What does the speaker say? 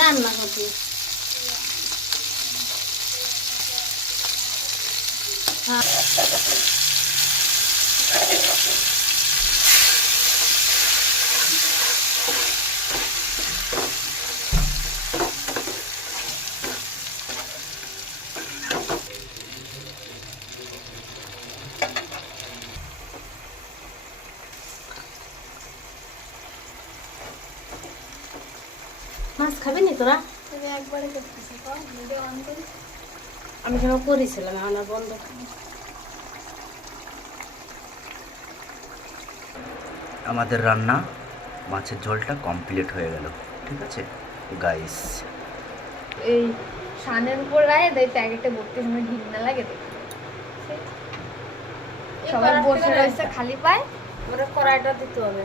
রান্না করতে মাছ খাবি নি তোরা? তুমি একবারে করতেছো তো ভিডিও অন করি। আমি যেন করেছিলাম আমার বন্ধ। আমাদের রান্না মাছের ঝোলটা কমপ্লিট হয়ে গেল, ঠিক আছে গাইস। এই সানের উপর রায় দেয় প্যাকেটে ভর্তি সময় ঘিন্না লাগে তো। সবাই বসে রয়েছে খালি পায়। ওরা কড়াইটা দিতে হবে।